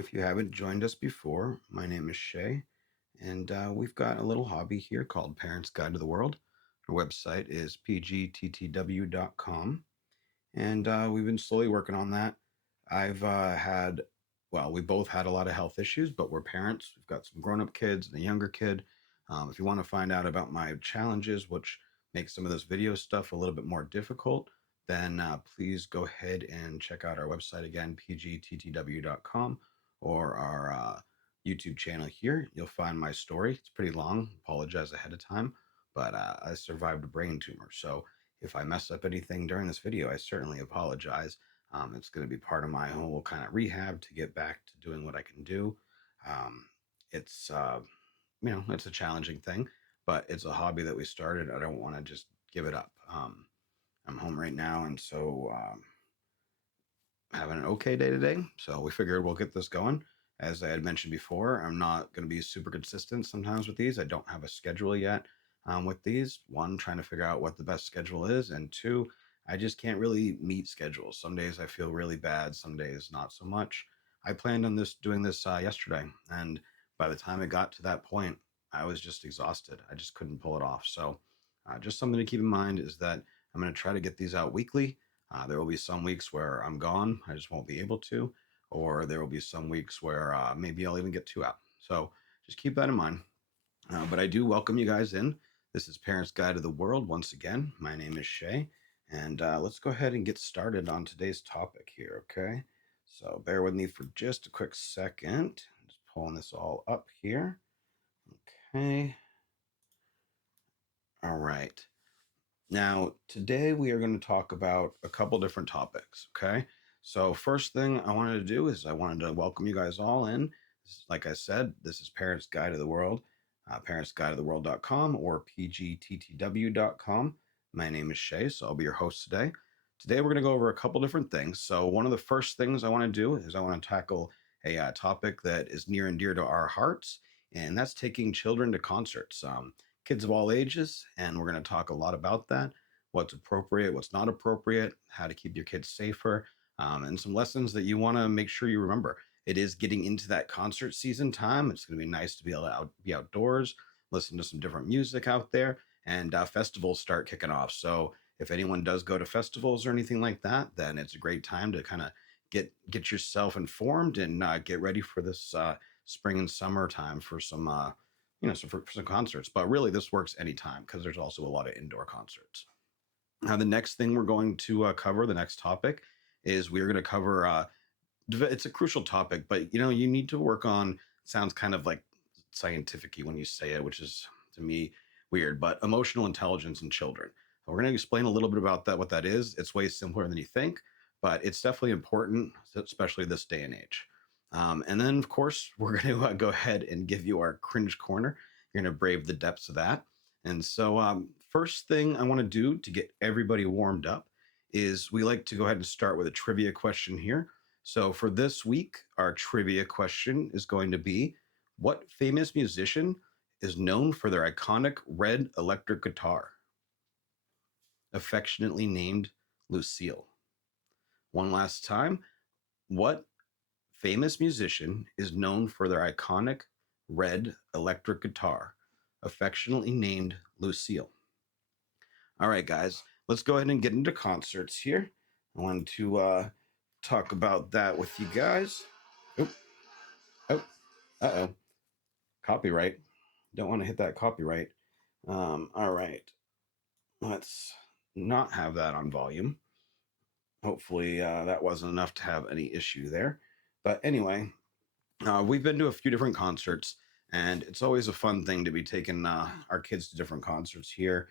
If you haven't joined us before, my name is Shay, and we've got a little hobby here called Parents Guide to the World. Our website is pgttw.com, and we've been slowly working on that. I've we both had a lot of health issues, but we're parents. We've got some grown up kids and a younger kid. If you want to find out about my challenges, which makes some of this video stuff a little bit more difficult, then please go ahead and check out our website again, pgttw.com, or our YouTube channel here. You'll find my story. It's pretty long. Apologize ahead of time, but I survived a brain tumor. So if I mess up anything during this video, I certainly apologize. It's going to be part of my whole kind of rehab to get back to doing what I can do. Um, it's it's a challenging thing, but it's a hobby that we started. I don't want to just give it up. I'm home right now, and so having an okay day today. So we figured we'll get this going. As I had mentioned before, I'm not going to be super consistent sometimes with these. I don't have a schedule yet with these. One, trying to figure out what the best schedule is, and two, I just can't really meet schedules. Some days I feel really bad, some days not so much. I planned on doing this yesterday, and by the time it got to that point, I was just exhausted. I just couldn't pull it off. So, just something to keep in mind is that I'm going to try to get these out weekly. There will be some weeks where I'm gone, I just won't be able to, or there will be some weeks where maybe I'll even get two out. So just keep that in mind. But I do welcome you guys in. This is Parents Guide to the World. Once again, my name is Shay, and let's go ahead and get started on today's topic here, okay? So bear with me for just a quick second. Just pulling this all up here. Okay. All right. Now, today we are going to talk about a couple different topics, okay? So, first thing I wanted to do is I wanted to welcome you guys all in. Like I said, this is Parents Guide to the World, parentsguideoftheworld.com or pgttw.com. My name is Shay, so I'll be your host today. Today, we're going to go over a couple different things. So, one of the first things I want to do is I want to tackle a topic that is near and dear to our hearts, and that's taking children to concerts. Kids of all ages, and we're going to talk a lot about that, what's appropriate, what's not appropriate, how to keep your kids safer, and some lessons that you want to make sure you remember. It is getting into that concert season time. It's going to be nice to be able to be outdoors, listen to some different music out there, and festivals start kicking off. So if anyone does go to festivals or anything like that, then it's a great time to kind of get yourself informed and get ready for this spring and summer time for some for some concerts. But really, this works anytime because there's also a lot of indoor concerts. Now, the next thing we're going to cover, the next topic, is we're going to cover. It's a crucial topic, but you need to work on. Sounds kind of like scientific-y when you say it, which is to me weird. But emotional intelligence in children. We're going to explain a little bit about that. What that is. It's way simpler than you think, but it's definitely important, especially this day and age. And then, of course, we're going to go ahead and give you our cringe corner. You're going to brave the depths of that. And so, first thing I want to do to get everybody warmed up is we like to go ahead and start with a trivia question here. So, for this week, our trivia question is going to be, what famous musician is known for their iconic red electric guitar, affectionately named Lucille? One last time, what famous musician is known for their iconic red electric guitar, affectionately named Lucille? All right, guys, let's go ahead and get into concerts here. I wanted to talk about that with you guys. Oh, oh, uh-oh. Copyright. Don't want to hit that copyright. All right. Let's not have that on volume. Hopefully that wasn't enough to have any issue there. But anyway, we've been to a few different concerts, and it's always a fun thing to be taking our kids to different concerts here.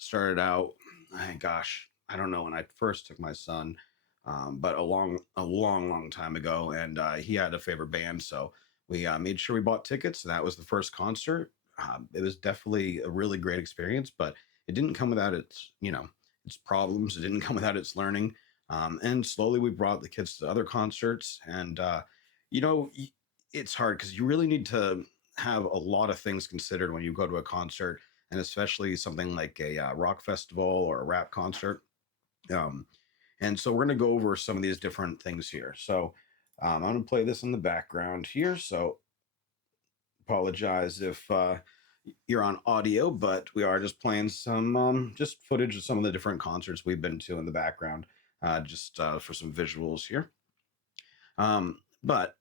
Started out, gosh, I don't know when I first took my son, but a long time ago, and he had a favorite band, so we made sure we bought tickets. And that was the first concert. It was definitely a really great experience, but it didn't come without its problems. It didn't come without its learning. And slowly we brought the kids to other concerts, and you know, it's hard because you really need to have a lot of things considered when you go to a concert, and especially something like a rock festival or a rap concert. Um, and so we're going to go over some of these different things here. So I'm going to play this in the background here, so apologize if you're on audio, but we are just playing some just footage of some of the different concerts we've been to in the background, just for some visuals here. But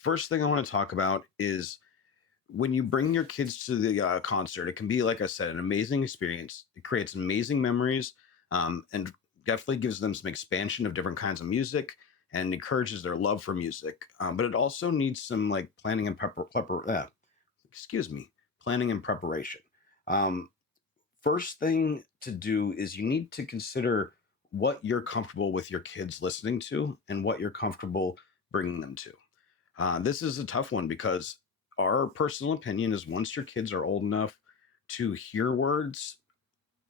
first thing I want to talk about is when you bring your kids to the concert, it can be, like I said, an amazing experience. It creates amazing memories, and definitely gives them some expansion of different kinds of music and encourages their love for music. But it also needs some like planning and excuse me, planning and preparation. Um, First thing to do is you need to consider what you're comfortable with your kids listening to and what you're comfortable bringing them to. This is a tough one because our personal opinion is once your kids are old enough to hear words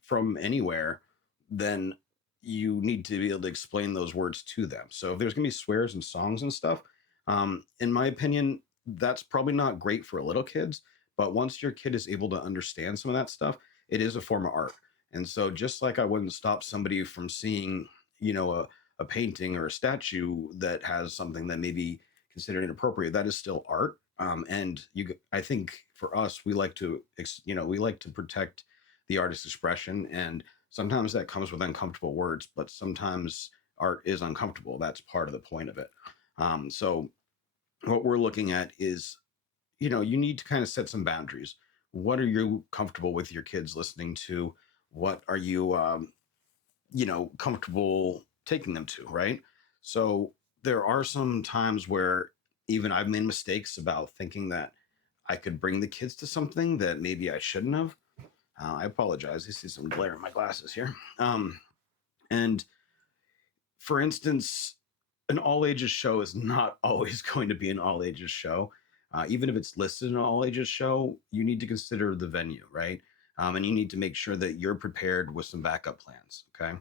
from anywhere, then you need to be able to explain those words to them. So if there's going to be swears and songs and stuff, in my opinion, that's probably not great for little kids. But once your kid is able to understand some of that stuff, it is a form of art. And so just like I wouldn't stop somebody from seeing, you know, a painting or a statue that has something that may be considered inappropriate, that is still art. And I think for us, we like to, we like to protect the artist's expression. And sometimes that comes with uncomfortable words, but sometimes art is uncomfortable. That's part of the point of it. So what we're looking at is, you need to kind of set some boundaries. What are you comfortable with your kids listening to? What are you, comfortable taking them to, right? So there are some times where even I've made mistakes about thinking that I could bring the kids to something that maybe I shouldn't have. I apologize. I see some glare in my glasses here. And for instance, an all ages show is not always going to be an all ages show. Even if it's listed an all ages show, you need to consider the venue, right? And you need to make sure that you're prepared with some backup plans. Okay.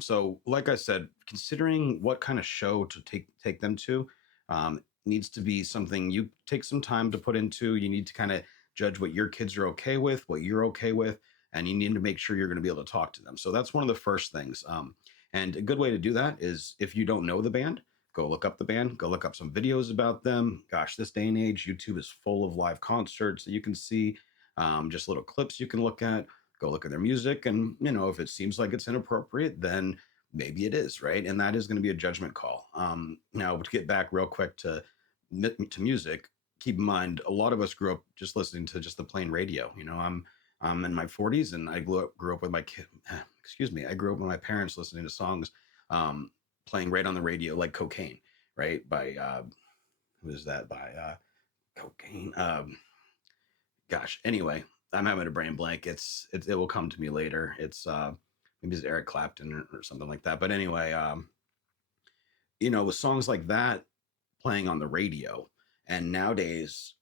So, like I said, considering what kind of show to take them to needs to be something you take some time to put into. You need to kind of judge what your kids are okay with, what you're okay with, and you need to make sure you're going to be able to talk to them. So that's one of the first things. And a good way to do that is if you don't know the band, go look up the band, go look up some videos about them. Gosh, this day and age, YouTube is full of live concerts that you can see, just little clips you can look at. Go look at their music, and if it seems like it's inappropriate, then maybe it is, right? And that is going to be a judgment call. Now, to get back real quick to music, keep in mind a lot of us grew up just listening to just the plain radio. I'm in my 40s, and I grew up with my kid. Excuse me, I grew up with my parents listening to songs playing right on the radio, like "Cocaine," right? By who is that? By Cocaine. Gosh. Anyway, I'm having a brain blank. It will come to me later. It's maybe it's Eric Clapton or something like that. But anyway, with songs like that playing on the radio, and nowadays,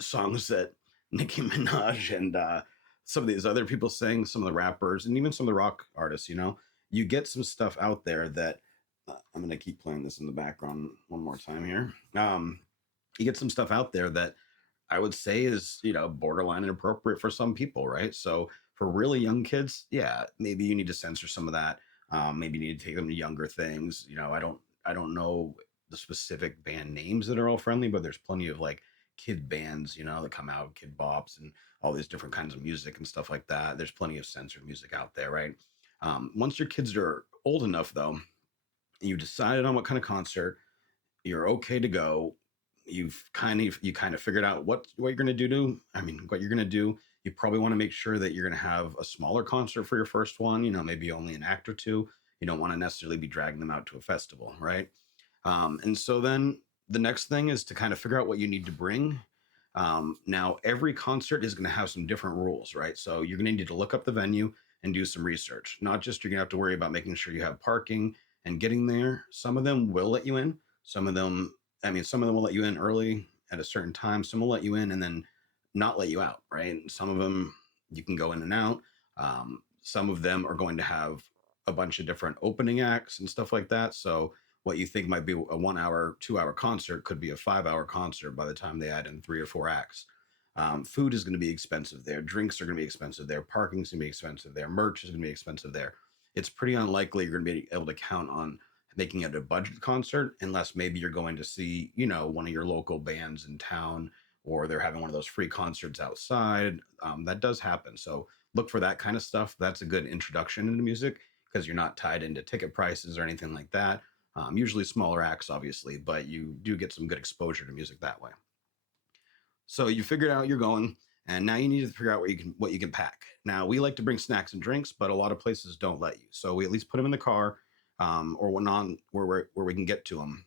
songs that Nicki Minaj and some of these other people sing, some of the rappers, and even some of the rock artists, you get some stuff out there that I'm going to keep playing this in the background one more time here. You get some stuff out there that I would say is, borderline inappropriate for some people, right? So for really young kids, yeah, maybe you need to censor some of that. Maybe you need to take them to younger things. I don't know the specific band names that are all friendly, but there's plenty of like kid bands, that come out, kid bops, and all these different kinds of music and stuff like that. There's plenty of censored music out there, right? Once your kids are old enough, though, you decided on what kind of concert, you're okay to go. You kind of figured out what you're going to what you're going to do. You probably want to make sure that you're going to have a smaller concert for your first one, maybe only an act or two. You don't want to necessarily be dragging them out to a festival, right? And so then the next thing is to kind of figure out what you need to bring. Now every concert is going to have some different rules, right? So you're going to need to look up the venue and do some research. Not just you're going to have to worry about making sure you have parking and getting there. Some of them will let you in. Some of them will let you in early at a certain time. Some will let you in and then not let you out, right? Some of them you can go in and out. Some of them are going to have a bunch of different opening acts and stuff like that. So what you think might be a 1 hour, 2 hour concert could be a 5 hour concert by the time they add in 3 or 4 acts. Food is going to be expensive there. Drinks are going to be expensive there. Parking's going to be expensive there. Merch is going to be expensive there. It's pretty unlikely you're going to be able to count on making it a budget concert unless maybe you're going to see, one of your local bands in town, or they're having one of those free concerts outside. That does happen. So look for that kind of stuff. That's a good introduction into music because you're not tied into ticket prices or anything like that. Usually smaller acts, obviously, but you do get some good exposure to music that way. So you figured out you're going, and now you need to figure out what you can pack. Now we like to bring snacks and drinks, but a lot of places don't let you. So we at least put them in the car, or when on where we can get to them.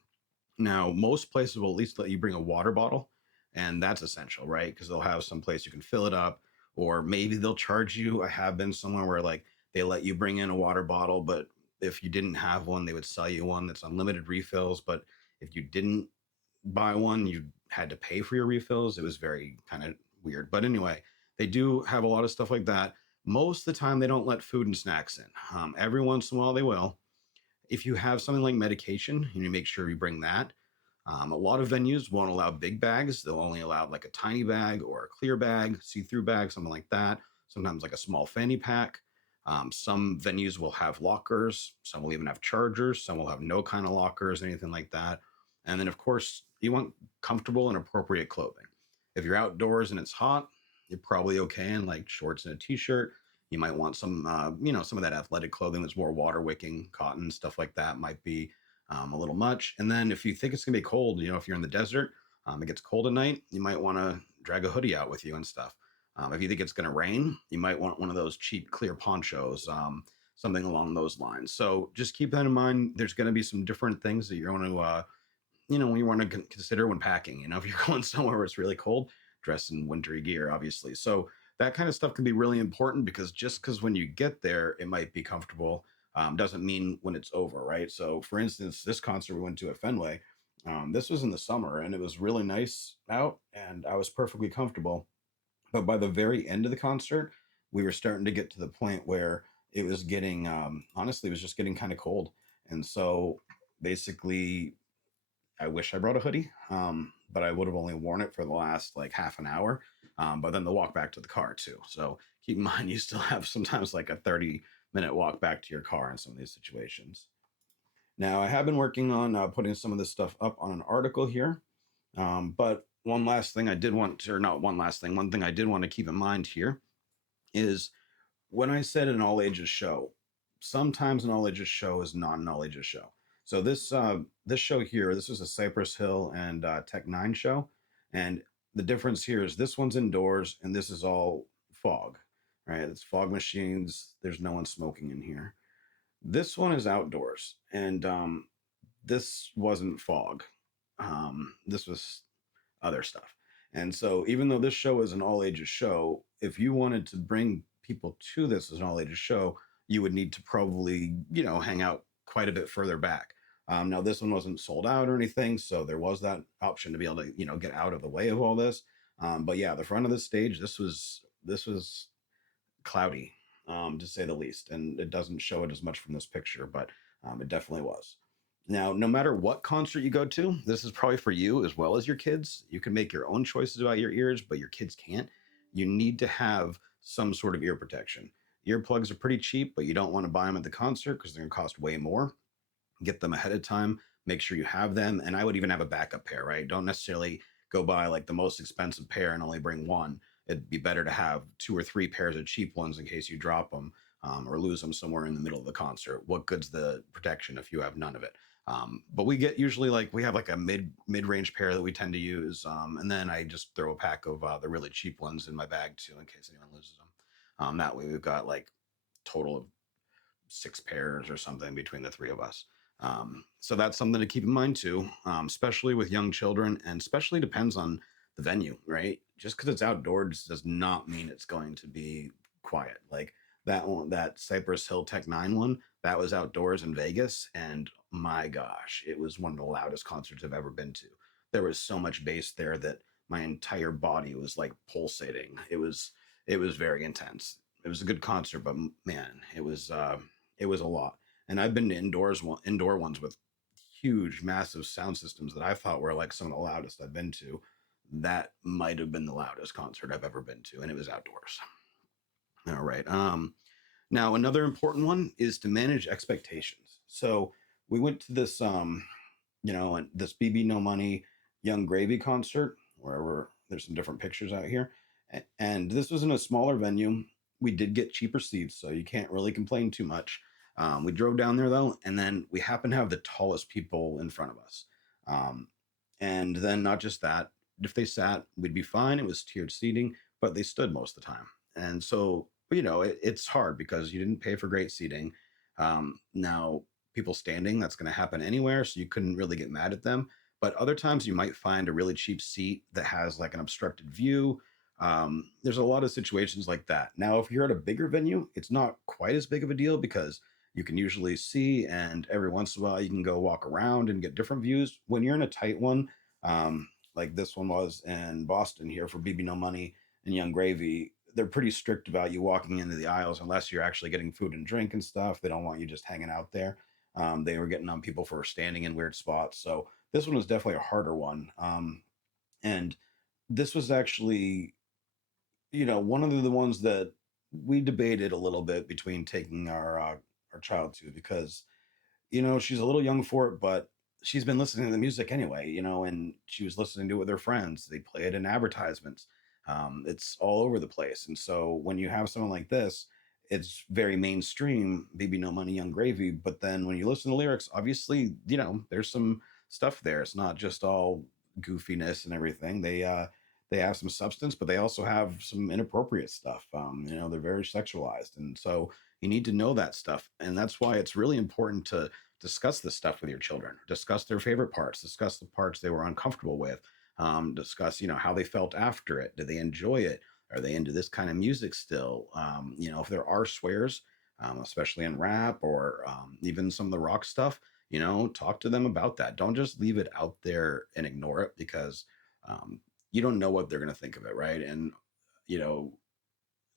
Now most places will at least let you bring a water bottle, and that's essential, right? Because they'll have some place you can fill it up, or maybe they'll charge you. I have been somewhere where like they let you bring in a water bottle, but if you didn't have one, they would sell you one that's unlimited refills. But if you didn't buy one, you had to pay for your refills. It was very kind of weird. But anyway, they do have a lot of stuff like that. Most of the time, they don't let food and snacks in. Every once in a while, they will. If you have something like medication, you need to make sure you bring that. A lot of venues won't allow big bags. They'll only allow like a tiny bag or a clear bag, see through bag, something like that. Sometimes like a small fanny pack. Some venues will have lockers. Some will even have chargers. Some will have no kind of lockers, anything like that. And then, of course, you want comfortable and appropriate clothing. If you're outdoors and it's hot, you're probably okay in like shorts and a t-shirt. You might want some of that athletic clothing that's more water wicking, cotton, stuff like that might be a little much. And then if you think it's gonna be cold, if you're in the desert, it gets cold at night, you might want to drag a hoodie out with you and stuff. If you think it's gonna rain, you might want one of those cheap clear ponchos, something along those lines. So just keep that in mind. There's going to be some different things that you're going to you want to consider when packing. If you're going somewhere where it's really cold, dress in wintry gear, obviously. So that kind of stuff can be really important because just because when you get there, it might be comfortable, doesn't mean when it's over, right? So, for instance, this concert we went to at Fenway, this was in the summer and it was really nice out and I was perfectly comfortable. But by the very end of the concert, we were starting to get to the point where it was getting, honestly, it was just getting kind of cold. And so basically, I wish I brought a hoodie, but I would have only worn it for the last like half an hour. But then the walk back to the car too. So keep in mind, you still have sometimes like a 30-minute walk back to your car in some of these situations. Now, I have been working on putting some of this stuff up on an article here. But one last thing I did want to, or not one last thing, one thing I did want to keep in mind here is when I said an all ages show, sometimes an all ages show is not an all ages show. So this show here, this is a Cypress Hill and Tech Nine show, and the difference here is this one's indoors and this is all fog, right? It's fog machines. There's no one smoking in here. This one is outdoors, and this wasn't fog. This was other stuff. And so, even though this show is an all ages show, if you wanted to bring people to this as an all ages show, you would need to probably, hang out quite a bit further back. Now, this one wasn't sold out or anything, so there was that option to be able to, get out of the way of all this. But yeah, the front of the stage, this was cloudy, to say the least, and it doesn't show it as much from this picture, but it definitely was. Now, no matter what concert you go to, this is probably for you as well as your kids. You can make your own choices about your ears, but your kids can't. You need to have some sort of ear protection. Earplugs are pretty cheap, but you don't want to buy them at the concert because they're going to cost way more. Get them ahead of time. Make sure you have them. And I would even have a backup pair, right? Don't necessarily go buy like the most expensive pair and only bring one. It'd be better to have two or three pairs of cheap ones in case you drop them, or lose them somewhere in the middle of the concert. What good's the protection if you have none of it? But we get usually like we have like a mid range pair that we tend to use, and then I just throw a pack of the really cheap ones in my bag too in case anyone loses them. That way we've got like total of six pairs or something between the three of us. So that's something to keep in mind too, especially with young children, and especially depends on the venue, right? Just because it's outdoors does not mean it's going to be quiet. Like that one, that Cypress Hill Tech Nine one, that was outdoors in Vegas, and my gosh, it was one of the loudest concerts I've ever been to. There was so much bass there that my entire body was like pulsating. It was very intense. It was a good concert, but man, it was a lot. And I've been to indoor ones with huge, massive sound systems that I thought were like some of the loudest I've been to. That might have been the loudest concert I've ever been to, and it was outdoors. All right. Now, another important one is to manage expectations. So, we went to this this BB No Money Young Gravy concert where there's some different pictures out here. And this was in a smaller venue. We did get cheaper seats, so you can't really complain too much. We drove down there though, and then we happened to have the tallest people in front of us. Um, and then not just that, if they sat, we'd be fine. It was tiered seating, but they stood most of the time. And so, it's hard because you didn't pay for great seating. Now, people standing, that's going to happen anywhere. So you couldn't really get mad at them. But other times you might find a really cheap seat that has like an obstructed view. There's a lot of situations like that. Now, if you're at a bigger venue, it's not quite as big of a deal because you can usually see, and every once in a while you can go walk around and get different views. When you're in a tight one, like this one was in Boston here for BB No Money and Young Gravy, they're pretty strict about you walking into the aisles unless you're actually getting food and drink and stuff. They don't want you just hanging out there. They were getting on people for standing in weird spots. So this one was definitely a harder one. And this was actually, one of the ones that we debated a little bit between taking our child to because she's a little young for it, but she's been listening to the music anyway, and she was listening to it with her friends. They play it in advertisements. It's all over the place. And so when you have someone like this, it's very mainstream, Baby No Money, Young Gravy. But then when you listen to lyrics, obviously, there's some stuff there. It's not just all goofiness and everything. They have some substance, but they also have some inappropriate stuff. They're very sexualized. And so you need to know that stuff. And that's why it's really important to discuss this stuff with your children, discuss their favorite parts, discuss the parts they were uncomfortable with, discuss, how they felt after it. Did they enjoy it? Are they into this kind of music still? If there are swears, especially in rap or even some of the rock stuff, talk to them about that. Don't just leave it out there and ignore it because um, you don't know what they're going to think of it, right? And, you know,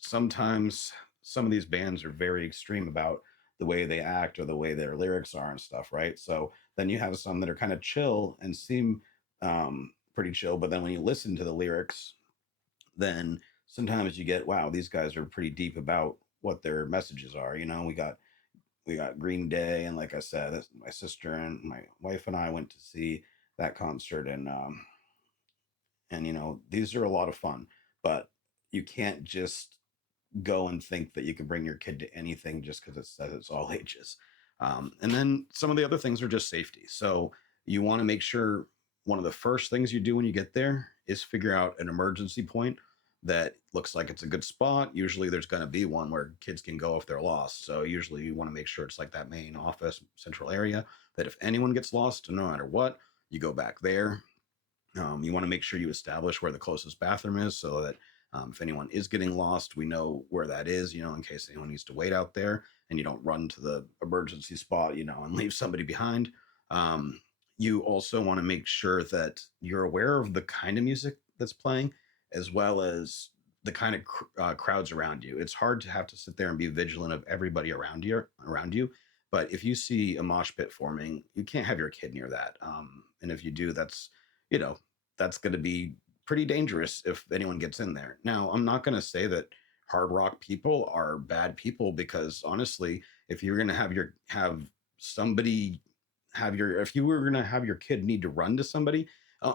sometimes some of these bands are very extreme about the way they act or the way their lyrics are and stuff, right? So then you have some that are kind of chill and seem pretty chill, but then when you listen to the lyrics, then sometimes you get, wow, these guys are pretty deep about what their messages are. We got Green Day, and like I said, my sister and my wife and I went to see that concert, and these are a lot of fun, but you can't just go and think that you can bring your kid to anything just because it says it's all ages. And then some of the other things are just safety. So you want to make sure one of the first things you do when you get there is figure out an emergency point that looks like it's a good spot. Usually there's going to be one where kids can go if they're lost. So usually you want to make sure it's like that main office central area that if anyone gets lost, no matter what, you go back there. You want to make sure you establish where the closest bathroom is so that if anyone is getting lost, we know where that is, in case anyone needs to wait out there and you don't run to the emergency spot, and leave somebody behind. You also want to make sure that you're aware of the kind of music that's playing as well as the kind of crowds around you. It's hard to have to sit there and be vigilant of everybody around you. But if you see a mosh pit forming, you can't have your kid near that. And if you do, you know, that's going to be pretty dangerous if anyone gets in there. Now, I'm not going to say that hard rock people are bad people because honestly, if you're going to have somebody if you were going to have your kid need to run to somebody,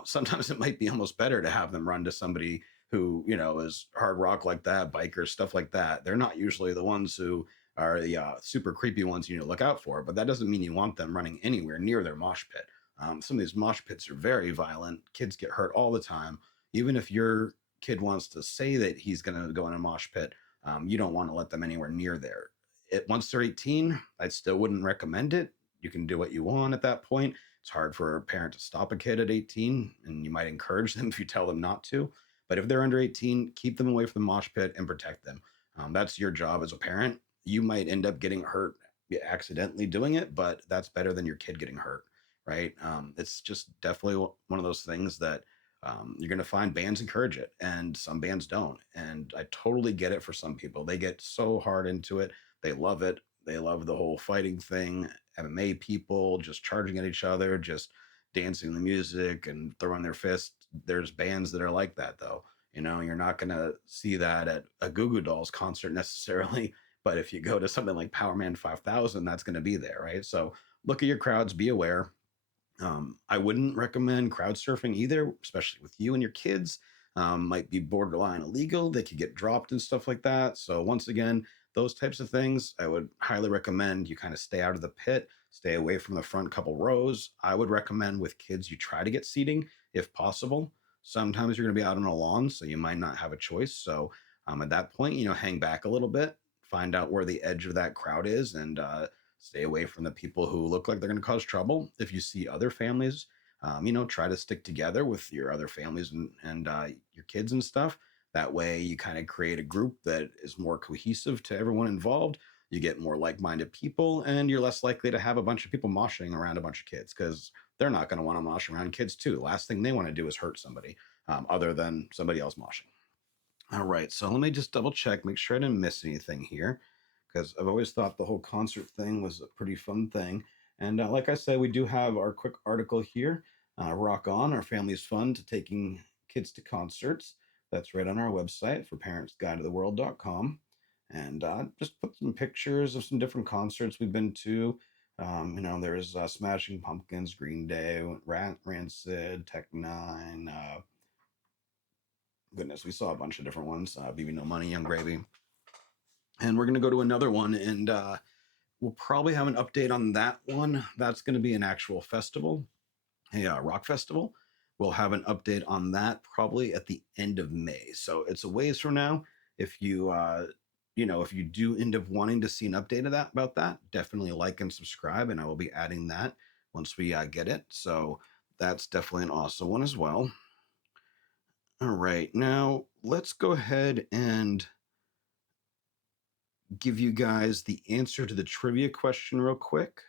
sometimes it might be almost better to have them run to somebody who, is hard rock like that, bikers, stuff like that. They're not usually the ones who are the super creepy ones you need to look out for, but that doesn't mean you want them running anywhere near their mosh pit. Some of these mosh pits are very violent. Kids get hurt all the time. Even if your kid wants to say that he's going to go in a mosh pit, you don't want to let them anywhere near there. Once they're 18, I still wouldn't recommend it. You can do what you want at that point. It's hard for a parent to stop a kid at 18, and you might encourage them if you tell them not to. But if they're under 18, keep them away from the mosh pit and protect them. That's your job as a parent. You might end up getting hurt accidentally doing it, but that's better than your kid getting hurt, right? It's just definitely one of those things that you're going to find bands encourage it and some bands don't. And I totally get it for some people. They get so hard into it. They love it. They love the whole fighting thing, MMA people just charging at each other, just dancing the music and throwing their fists. There's bands that are like that, though. You're not going to see that at a Goo Goo Dolls concert necessarily, but if you go to something like Power Man 5000, that's going to be there, right? So look at your crowds, be aware. I wouldn't recommend crowd surfing either, especially with you and your kids. Might be borderline illegal. They could get dropped and stuff like that. So once again, those types of things, I would highly recommend you kind of stay out of the pit, stay away from the front couple rows. I would recommend with kids you try to get seating if possible. Sometimes you're going to be out on a lawn, so you might not have a choice. So at that point, hang back a little bit, find out where the edge of that crowd is, and stay away from the people who look like they're going to cause trouble. If you see other families, try to stick together with your other families and your kids and stuff. That way, you kind of create a group that is more cohesive to everyone involved. You get more like-minded people, and you're less likely to have a bunch of people moshing around a bunch of kids because they're not going to want to mosh around kids too. The last thing they want to do is hurt somebody, other than somebody else moshing. All right, so let me just double check, make sure I didn't miss anything here, because I've always thought the whole concert thing was a pretty fun thing. And like I said, we do have our quick article here. Rock on, our family's fun to taking kids to concerts. That's right on our website for parentsguideoftheworld.com. And just put some pictures of some different concerts we've been to. There's Smashing Pumpkins, Green Day, Rancid, Tech Nine. Goodness, we saw a bunch of different ones. BB No Money, Young Gravy. And we're going to go to another one, and we'll probably have an update on that one. That's going to be an actual festival, a rock festival. We'll have an update on that probably at the end of May. So it's a ways from now. If you, if you do end up wanting to see an update of that about that, definitely like and subscribe, and I will be adding that once we get it. So that's definitely an awesome one as well. All right, now let's go ahead and give you guys the answer to the trivia question real quick.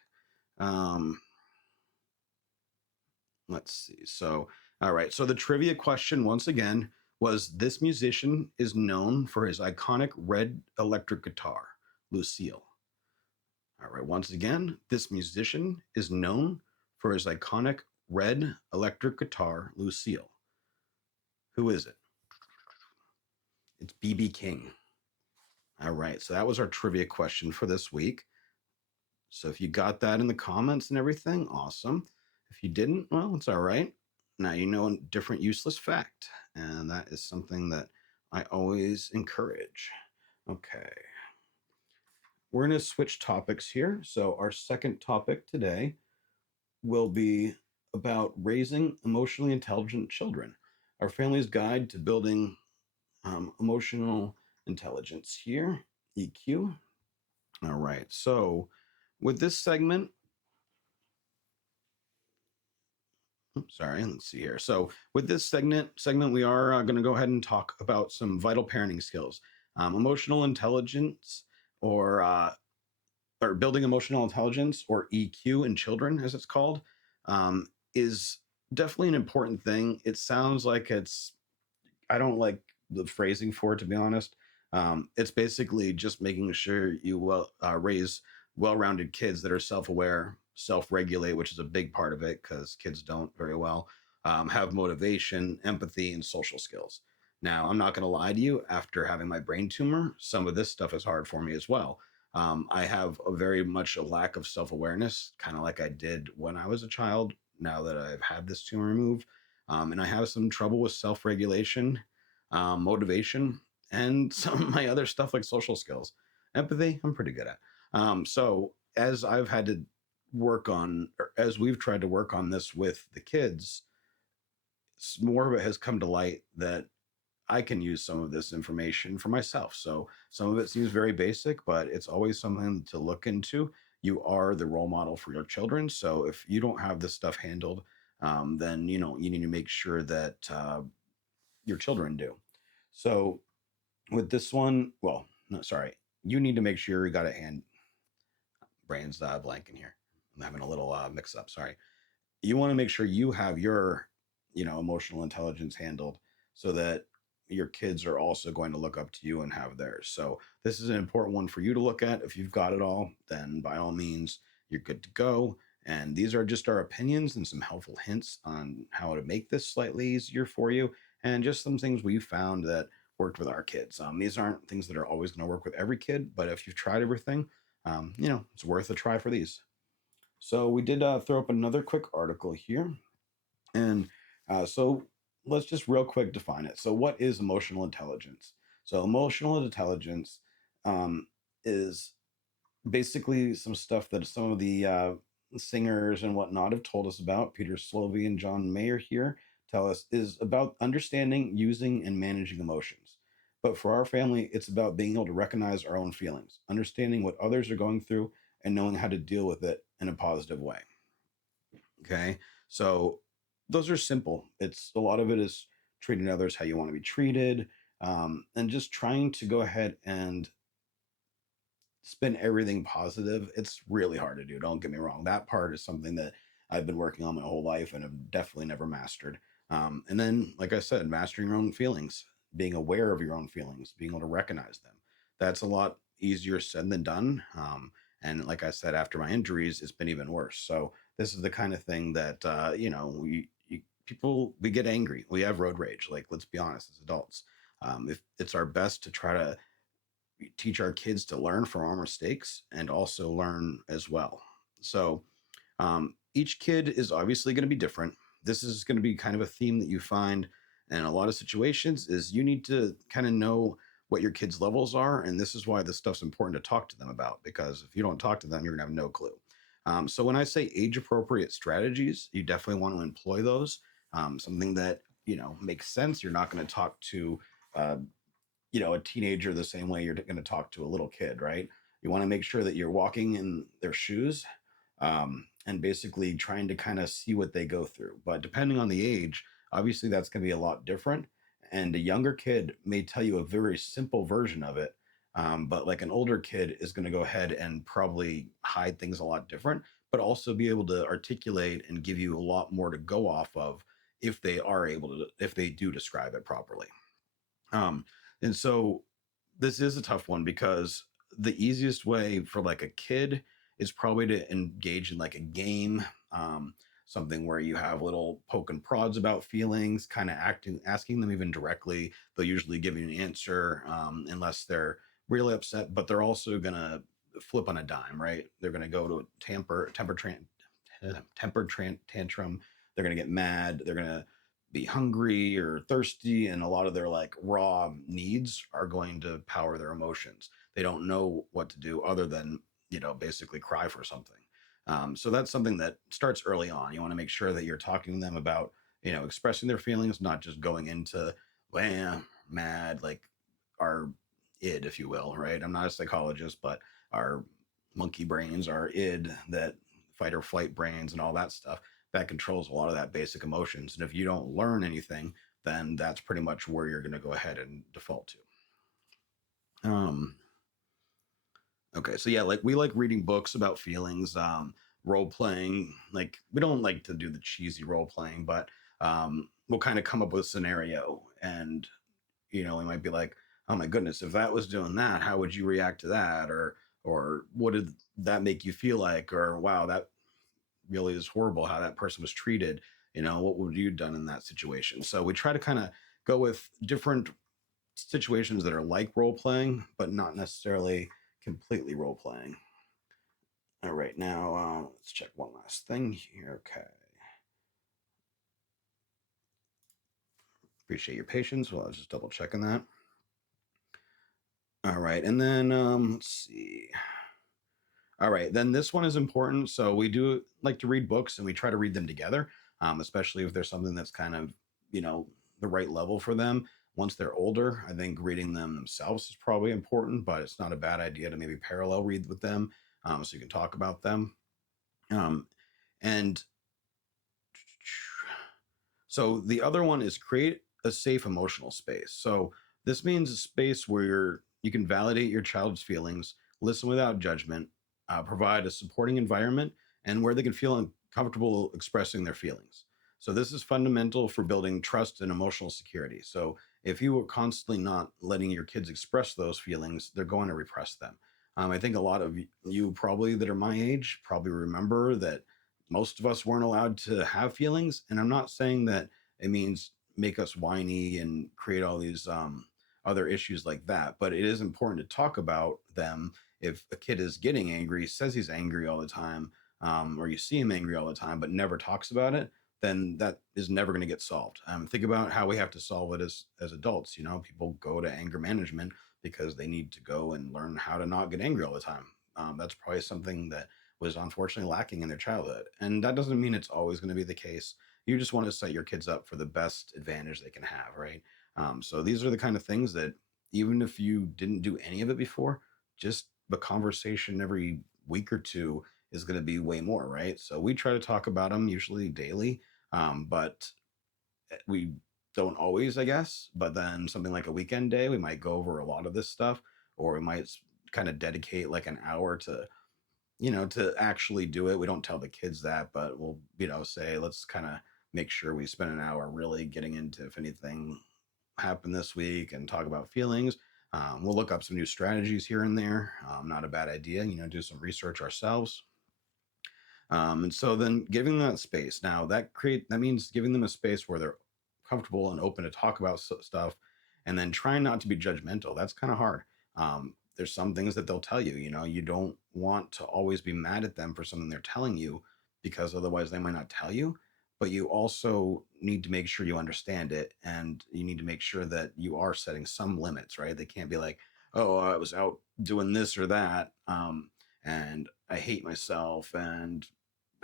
Let's see. So, all right. So the trivia question, once again, was this musician is known for his iconic red electric guitar, Lucille. All right. Once again, this musician is known for his iconic red electric guitar, Lucille. Who is it? It's BB King. All right. So that was our trivia question for this week. So if you got that in the comments and everything, awesome. If you didn't, well, it's all right. Now you know a different useless fact, and that is something that I always encourage. Okay. We're going to switch topics here. So our second topic today will be about raising emotionally intelligent children. Our family's guide to building emotional intelligence here, EQ. All right. So with this segment, sorry, let's see here. So with this segment, we are going to go ahead and talk about some vital parenting skills. Emotional intelligence, or building emotional intelligence, or EQ in children, as it's called, is definitely an important thing. It sounds like I don't like the phrasing for it, to be honest. It's basically just making sure you raise well-rounded kids that are self-aware, self-regulate, which is a big part of it because kids don't very well, have motivation, empathy, and social skills. Now, I'm not going to lie to you. After having my brain tumor, some of this stuff is hard for me as well. I have a very much a lack of self-awareness, kind of like I did when I was a child. Now that I've had this tumor removed, and I have some trouble with self-regulation, motivation, and some of my other stuff like social skills. Empathy, I'm pretty good at. So as I've had to work on, or as we've tried to work on this with the kids, more of it has come to light that I can use some of this information for myself. So some of it seems very basic, but it's always something to look into. You are the role model for your children. So if you don't have this stuff handled, then you need to make sure that your children do. So with this one, well, no, sorry, you need to make sure you got a hand. Brain's blanking here. I'm having a little mix up. Sorry. You want to make sure you have your, emotional intelligence handled so that your kids are also going to look up to you and have theirs. So this is an important one for you to look at. If you've got it all, then by all means, you're good to go. And these are just our opinions and some helpful hints on how to make this slightly easier for you, and just some things we found that worked with our kids. These aren't things that are always going to work with every kid, but if you've tried everything, it's worth a try for these. So we did throw up another quick article here, and so let's just real quick define it. So, what is emotional intelligence? So, emotional intelligence um, is basically some stuff that some of the singers and whatnot have told us about. Peter Slovey and John Mayer here tell us is about understanding, using, and managing emotions. But for our family, it's about being able to recognize our own feelings, understanding what others are going through, and knowing how to deal with it in a positive way. Okay. So those are simple. It's a lot of it is treating others how you want to be treated, and just trying to go ahead and spin everything positive. It's really hard to do. Don't get me wrong. That part is something that I've been working on my whole life and have definitely never mastered. And then, like I said, mastering your own feelings, being aware of your own feelings, being able to recognize them. That's a lot easier said than done. And like I said, after my injuries, it's been even worse. So this is the kind of thing that people we get angry. We have road rage. Like, let's be honest, as adults, if it's our best to try to teach our kids to learn from our mistakes and also learn as well. So each kid is obviously going to be different. This is going to be kind of a theme that you find in a lot of situations is you need to kind of know what your kids' levels are. And this is why this stuff's important to talk to them about, because if you don't talk to them, you're going to have no clue. So when I say age appropriate strategies, you definitely want to employ those. Something that, makes sense. You're not going to talk to uh, a teenager the same way you're going to talk to a little kid, right? You want to make sure that you're walking in their shoes, and basically trying to kind of see what they go through. But depending on the age, obviously that's going to be a lot different. And a younger kid may tell you a very simple version of it. But like an older kid is going to go ahead and probably hide things a lot different, but also be able to articulate and give you a lot more to go off of if they are able to, if they do describe it properly. Um, and so this is a tough one because the easiest way for like a kid is probably to engage in like a game, something where you have little poke and prods about feelings, kind of asking them even directly. They'll usually give you an answer, unless they're really upset, but they're also gonna flip on a dime, right? They're gonna go to a tantrum. They're gonna get mad. They're gonna be hungry or thirsty, and a lot of their like raw needs are going to power their emotions. They don't know what to do other than basically cry for something. So that's something that starts early on. You want to make sure that you're talking to them about expressing their feelings, not just going into wham mad, like our id, if you will, right? I'm not a psychologist, but our monkey brains, our id, that fight or flight brains and all that stuff, that controls a lot of that basic emotions. And if you don't learn anything, then that's pretty much where you're going to go ahead and default to. Okay, so yeah, like we like reading books about feelings, role playing. Like we don't like to do the cheesy role playing, but we'll kind of come up with a scenario, and we might be like, "Oh my goodness, if that was doing that, how would you react to that?" Or what did that make you feel like? Or wow, that really is horrible how that person was treated. What would you have done in that situation? So we try to kind of go with different situations that are like role playing, but not necessarily completely role playing. All right, now let's check one last thing here. Okay. Appreciate your patience while I was just double checking that. All right, and then let's see. All right, then this one is important. So we do like to read books and we try to read them together, especially if there's something that's kind of, you know, the right level for them. Once they're older, I think reading them themselves is probably important, but it's not a bad idea to maybe parallel read with them, so you can talk about them. Um, and so the other one is create a safe emotional space. So this means a space where you can validate your child's feelings, listen without judgment, provide a supporting environment, and where they can feel comfortable expressing their feelings. So this is fundamental for building trust and emotional security. So if you are constantly not letting your kids express those feelings, they're going to repress them. I think a lot of you probably that are my age probably remember that most of us weren't allowed to have feelings. And I'm not saying that it means make us whiny and create all these other issues like that, but it is important to talk about them. If a kid is getting angry, says he's angry all the time, or you see him angry all the time but never talks about it, then that is never going to get solved. Think about how we have to solve it as adults. People go to anger management because they need to go and learn how to not get angry all the time. That's probably something that was unfortunately lacking in their childhood, and that doesn't mean it's always going to be the case. You just want to set your kids up for the best advantage they can have, right? So these are the kind of things that, even if you didn't do any of it before, just the conversation every week or two is going to be way more, right? So we try to talk about them usually daily, but we don't always, I guess. But then something like a weekend day, we might go over a lot of this stuff, or we might kind of dedicate like an hour to actually do it. We don't tell the kids that, but we'll, say, let's kind of make sure we spend an hour really getting into if anything happened this week and talk about feelings. We'll look up some new strategies here and there. Not a bad idea, do some research ourselves. And so then giving them that space. Now that means giving them a space where they're comfortable and open to talk about stuff, and then trying not to be judgmental. That's kind of hard. There's some things that they'll tell you. You don't want to always be mad at them for something they're telling you, because otherwise they might not tell you. But you also need to make sure you understand it, and you need to make sure that you are setting some limits, right? They can't be like, "Oh, I was out doing this or that, and I hate myself and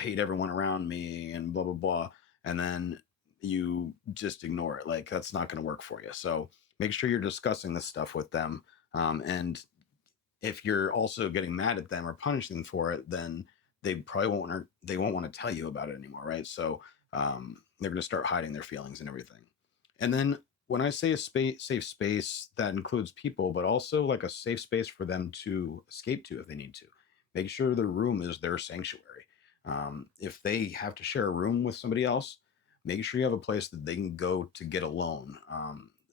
hate everyone around me and blah blah blah," and then you just ignore it. Like, that's not going to work for you. So make sure you're discussing this stuff with them, and if you're also getting mad at them or punishing them for it, then they won't want to tell you about it anymore, right? So they're going to start hiding their feelings and everything. And then when I say a safe space, that includes people, but also like a safe space for them to escape to if they need to. Make sure their room is their sanctuary. If they have to share a room with somebody else, make sure you have a place that they can go to get alone.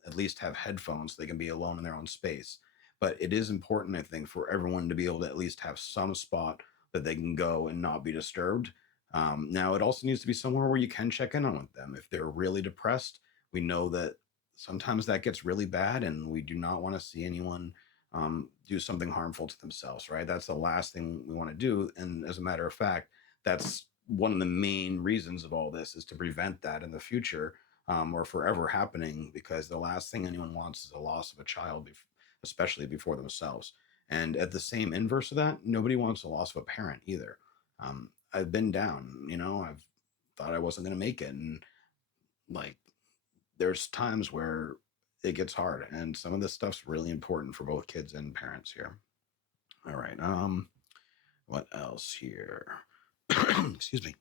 At least have headphones so they can be alone in their own space. But it is important, I think, for everyone to be able to at least have some spot that they can go and not be disturbed. Now, it also needs to be somewhere where you can check in on with them. If they're really depressed, we know that sometimes that gets really bad, and we do not want to see anyone do something harmful to themselves, right? That's the last thing we want to do. And as a matter of fact, that's one of the main reasons of all this, is to prevent that in the future, or forever happening, because the last thing anyone wants is a loss of a child, especially before themselves. And at the same inverse of that, nobody wants a loss of a parent either. I've been down, I've thought I wasn't going to make it. And like, there's times where it gets hard, and some of this stuff's really important for both kids and parents here. All right. What else here? Excuse me.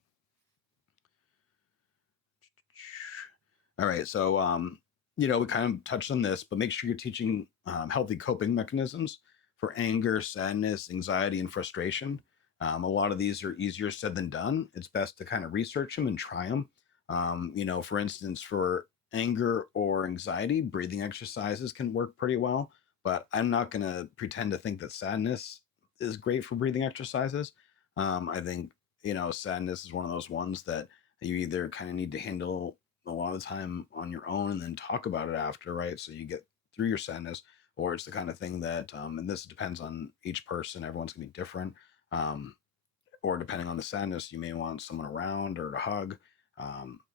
All right. So, we kind of touched on this, but make sure you're teaching healthy coping mechanisms for anger, sadness, anxiety, and frustration. A lot of these are easier said than done. It's best to kind of research them and try them. For instance, for anger or anxiety, breathing exercises can work pretty well, but I'm not going to pretend to think that sadness is great for breathing exercises. I think, sadness is one of those ones that you either kind of need to handle a lot of the time on your own and then talk about it after, right? So you get through your sadness, or it's the kind of thing that, and this depends on each person, everyone's gonna be different. Um, or depending on the sadness, you may want someone around or to hug,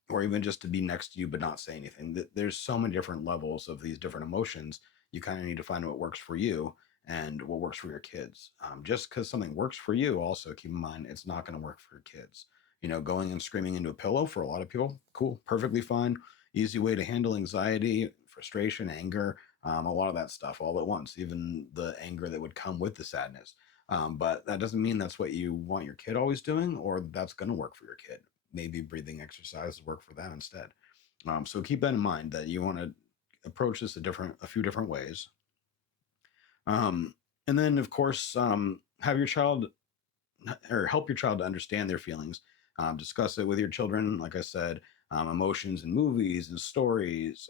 or even just to be next to you but not say anything. There's so many different levels of these different emotions. You kind of need to find what works for you and what works for your kids. Just because something works for you, also keep in mind it's not going to work for your kids. Going and screaming into a pillow for a lot of people, cool, perfectly fine, easy way to handle anxiety, frustration, anger, a lot of that stuff all at once, even the anger that would come with the sadness. But that doesn't mean that's what you want your kid always doing, or that's going to work for your kid. Maybe breathing exercises work for them instead. So keep that in mind, that you want to approach this a few different ways. And then, of course, have your child, or help your child to understand their feelings. Discuss it with your children. Like I said, emotions in movies and stories.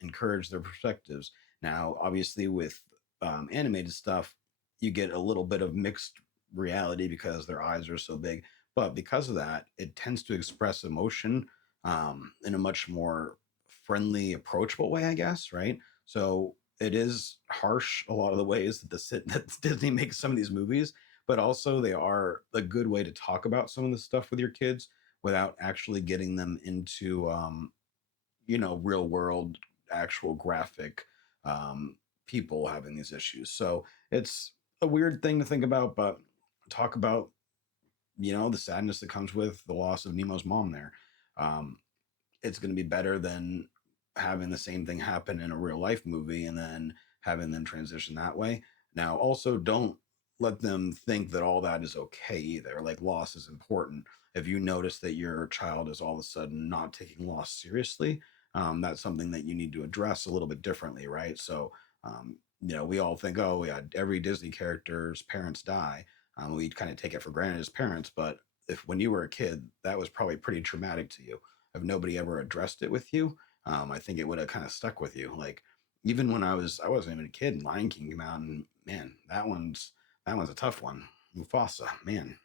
Encourage their perspectives. Now, obviously, with animated stuff, you get a little bit of mixed reality because their eyes are so big. But because of that, it tends to express emotion in a much more friendly, approachable way, I guess, right? So it is harsh a lot of the ways that that Disney makes some of these movies, but also they are a good way to talk about some of the stuff with your kids without actually getting them into real world, actual graphic um, people having these issues. So it's a weird thing to think about, but talk about the sadness that comes with the loss of Nemo's mom there. Um, it's going to be better than having the same thing happen in a real life movie and then having them transition that way. Now, also don't let them think that all that is okay either. Like, loss is important. If you notice that your child is all of a sudden not taking loss seriously, that's something that you need to address a little bit differently, right? So, we all think, oh, yeah, every Disney character's parents die. We kind of take it for granted as parents, but if when you were a kid, that was probably pretty traumatic to you. If nobody ever addressed it with you, I think it would have kind of stuck with you. Like, even when I wasn't even a kid, and Lion King came out, and man, that one's a tough one. Mufasa, man.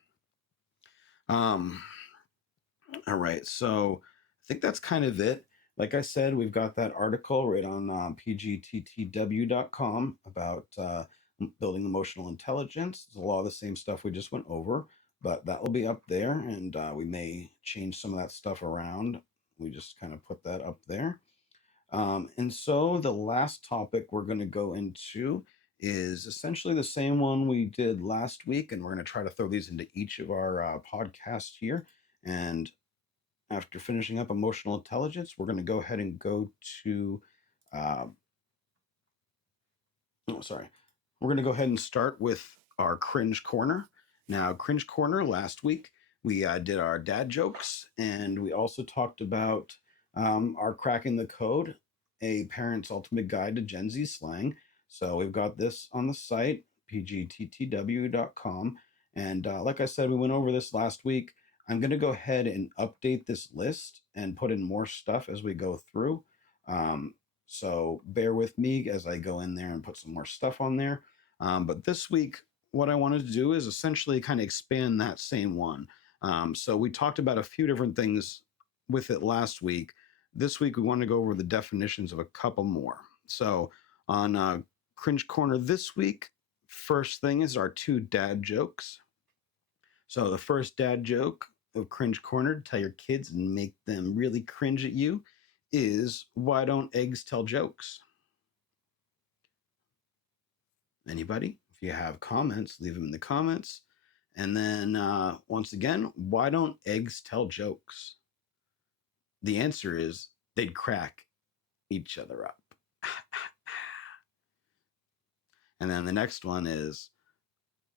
Um, all right, so I think that's kind of it. Like I said, we've got that article right on pgttw.com about building emotional intelligence. It's a lot of the same stuff we just went over, but that will be up there, and we may change some of that stuff around. We just kind of put that up there. And so the last topic we're going to go into is essentially the same one we did last week, and we're going to try to throw these into each of our podcasts here. And after finishing up emotional intelligence, we're going to go ahead and go to, uh, oh, sorry, we're going to go ahead and start with our cringe corner. Now, cringe corner last week, we did our dad jokes, and we also talked about our cracking the code, a parent's ultimate guide to Gen Z slang. So we've got this on the site, pgttw.com. And like I said, we went over this last week. I'm going to go ahead and update this list and put in more stuff as we go through. Um, so bear with me as I go in there and put some more stuff on there. But this week, what I wanted to do is essentially kind of expand that same one. So we talked about a few different things with it last week. This week, we want to go over the definitions of a couple more. So on Cringe Corner this week, first thing is our two dad jokes. So the first dad joke of Cringe Corner to tell your kids and make them really cringe at you is, why don't eggs tell jokes? Anybody? If you have comments, leave them in the comments. And then once again, why don't eggs tell jokes? The answer is they'd crack each other up. And then the next one is,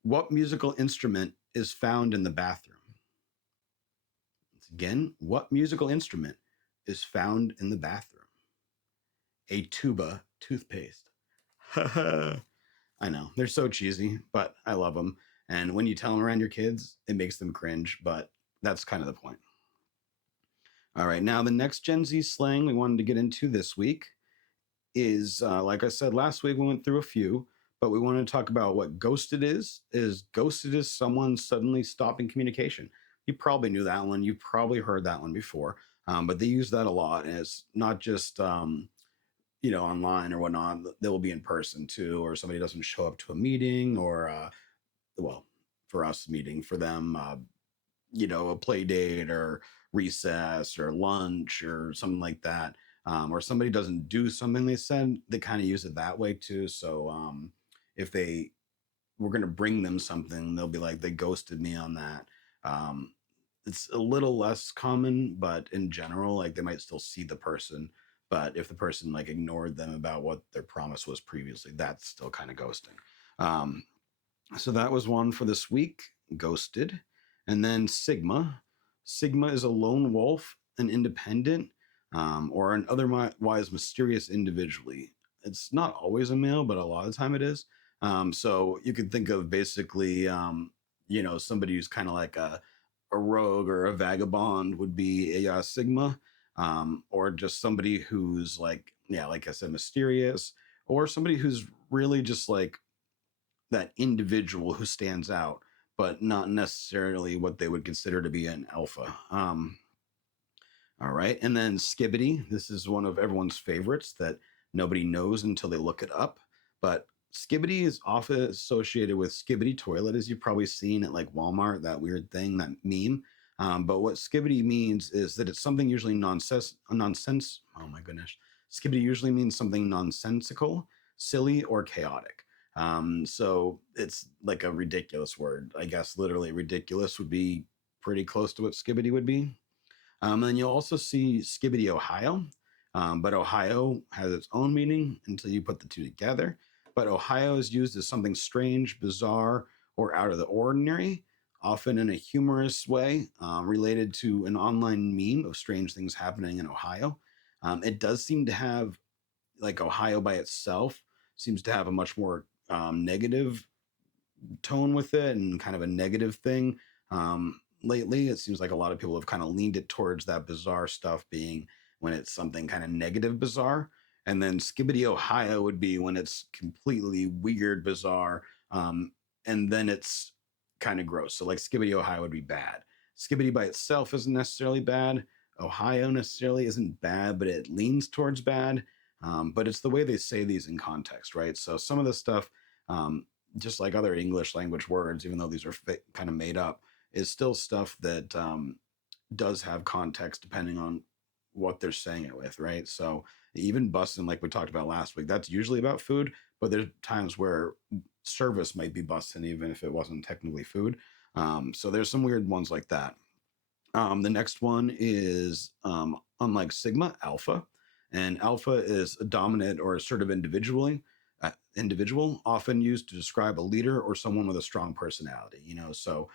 what musical instrument is found in the bathroom? Once again, what musical instrument is found in the bathroom? A tuba toothpaste. I know, they're so cheesy, but I love them. And when you tell them around your kids, it makes them cringe, but that's kind of the point. All right, now the next Gen Z slang we wanted to get into this week is, like I said last week, we went through a few, but we want to talk about what ghosted is. Ghosted is someone suddenly stopping communication. You probably knew that one. You probably heard that one before, but they use that a lot, and it's not just online or whatnot. They will be in person too, or somebody doesn't show up to a meeting, or well, for us, meeting, for them, a play date or recess or lunch or something like that. Or somebody doesn't do something they said, they kind of use it that way too. So if they were going to bring them something, they'll be like, they ghosted me on that. It's a little less common, but in general, like, they might still see the person. But if the person like ignored them about what their promise was previously, that's still kind of ghosting. Um, so that was one for this week, ghosted. And then Sigma. Sigma is a lone wolf, an independent, or an otherwise mysterious individually. It's not always a male, but a lot of the time it is. So you could think of basically, somebody who's kind of like a rogue or a vagabond would be a Sigma, or just somebody who's like, yeah, like I said, mysterious, or somebody who's really just like that individual who stands out, but not necessarily what they would consider to be an alpha. All right. And then Skibbity. This is one of everyone's favorites that nobody knows until they look it up. But Skibbity is often associated with Skibbity toilet, as you've probably seen at like Walmart, that weird thing, that meme. But what Skibbity means is that it's something usually nonsense. Oh my goodness. Skibbity usually means something nonsensical, silly, or chaotic. So it's like a ridiculous word. I guess literally ridiculous would be pretty close to what Skibbity would be. And you'll also see Skibbity Ohio, but Ohio has its own meaning until you put the two together. But Ohio is used as something strange, bizarre, or out of the ordinary, often in a humorous way, related to an online meme of strange things happening in Ohio. It does seem to have, like, Ohio by itself seems to have a much more negative tone with it and kind of a negative thing. Lately, it seems like a lot of people have kind of leaned it towards that bizarre stuff being when it's something kind of negative bizarre. And then Skibbity Ohio would be when it's completely weird, bizarre. And then it's kind of gross. So, like, Skibbity Ohio would be bad. Skibbity by itself isn't necessarily bad. Ohio necessarily isn't bad, but it leans towards bad. But it's the way they say these in context, right? So, some of the stuff, just like other English language words, even though these are kind of made up, is still stuff that does have context depending on what they're saying it with, right? So even busting, like we talked about last week, that's usually about food, but there's times where service might be busting even if it wasn't technically food. So there's some weird ones like that. The next one is unlike sigma, alpha, and alpha is a dominant or assertive individual, often used to describe a leader or someone with a strong personality. So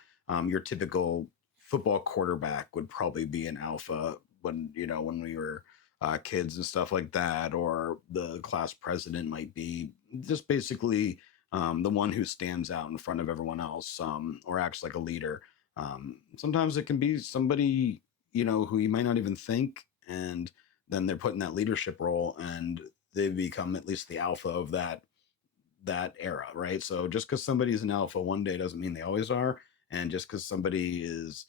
your typical football quarterback would probably be an alpha when we were kids and stuff like that, or the class president might be just basically the one who stands out in front of everyone else, or acts like a leader. Sometimes it can be somebody who you might not even think, and then they're put in that leadership role, and they become at least the alpha of that era, right? So just because somebody's an alpha one day doesn't mean they always are, and just because somebody is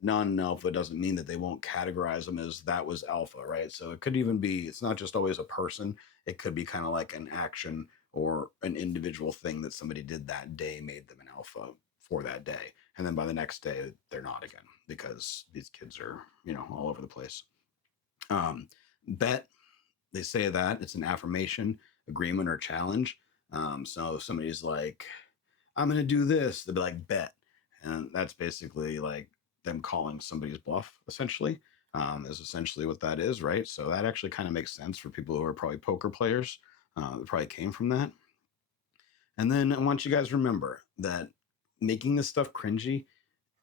not an alpha doesn't mean that they won't categorize them as that was alpha, right? So it could even be, it's not just always a person, it could be kind of like an action or an individual thing that somebody did that day made them an alpha for that day, and then by the next day they're not again, because these kids are all over the place. Bet, they say that it's an affirmation, agreement, or challenge. So if somebody's like, I'm going to do this, they'll be like, bet. And that's basically like them calling somebody's bluff, essentially, is essentially what that is, right? So that actually kind of makes sense for people who are probably poker players. It probably came from that. And then I want you guys to remember that making this stuff cringy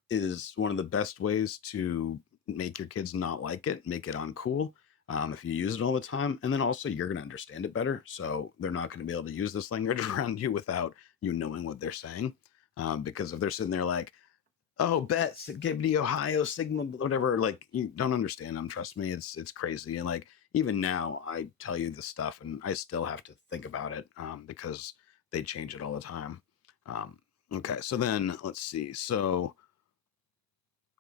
is one of the best ways to make your kids not like it, make it uncool. If you use it all the time, and then also you're going to understand it better. So they're not going to be able to use this language around you without you knowing what they're saying. Because if they're sitting there like, oh, bet, give me Ohio, Sigma, whatever, like, you don't understand them. Trust me, it's crazy. And like, even now, I tell you this stuff and I still have to think about it, because they change it all the time. Okay, so then let's see. So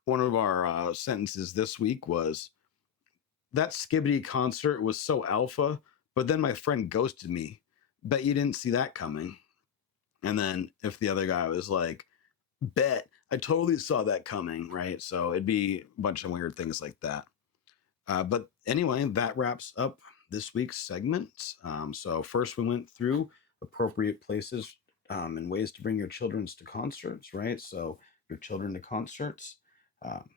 one of our sentences this week was, that Skibbity concert was so alpha, but then my friend ghosted me. Bet you didn't see that coming. And then if the other guy was like, bet I totally saw that coming, right? So it'd be a bunch of weird things like that. But anyway, that wraps up this week's segment. So first we went through appropriate places and ways to bring your children to concerts, right? So your children to concerts. Um,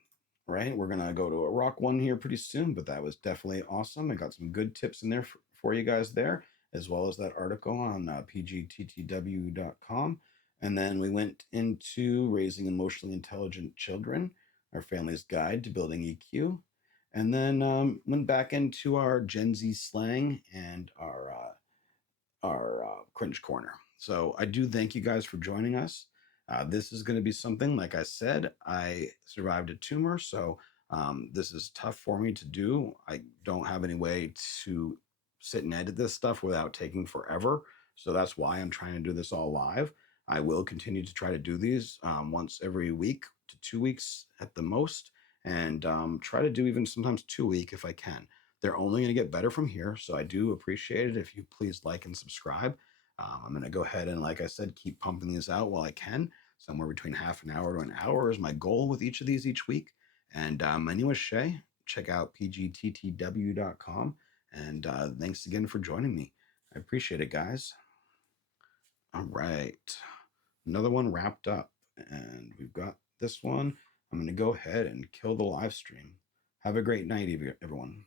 right? We're going to go to a rock one here pretty soon, but that was definitely awesome. I got some good tips in there for you guys there, as well as that article on pgttw.com. And then we went into raising emotionally intelligent children, our family's guide to building EQ. And then went back into our Gen Z slang and our cringe corner. So I do thank you guys for joining us. This is going to be something, like I said, I survived a tumor, so this is tough for me to do. I don't have any way to sit and edit this stuff without taking forever. So that's why I'm trying to do this all live. I will continue to try to do these once every week to 2 weeks at the most, and try to do even sometimes 2 week if I can. They're only going to get better from here. So I do appreciate it if you please like and subscribe. I'm going to go ahead and, like I said, keep pumping these out while I can. Somewhere between half an hour to an hour is my goal with each of these each week. And my name is Shay. Check out pgttw.com. And thanks again for joining me. I appreciate it, guys. All right. Another one wrapped up. And we've got this one. I'm going to go ahead and kill the live stream. Have a great night, everyone.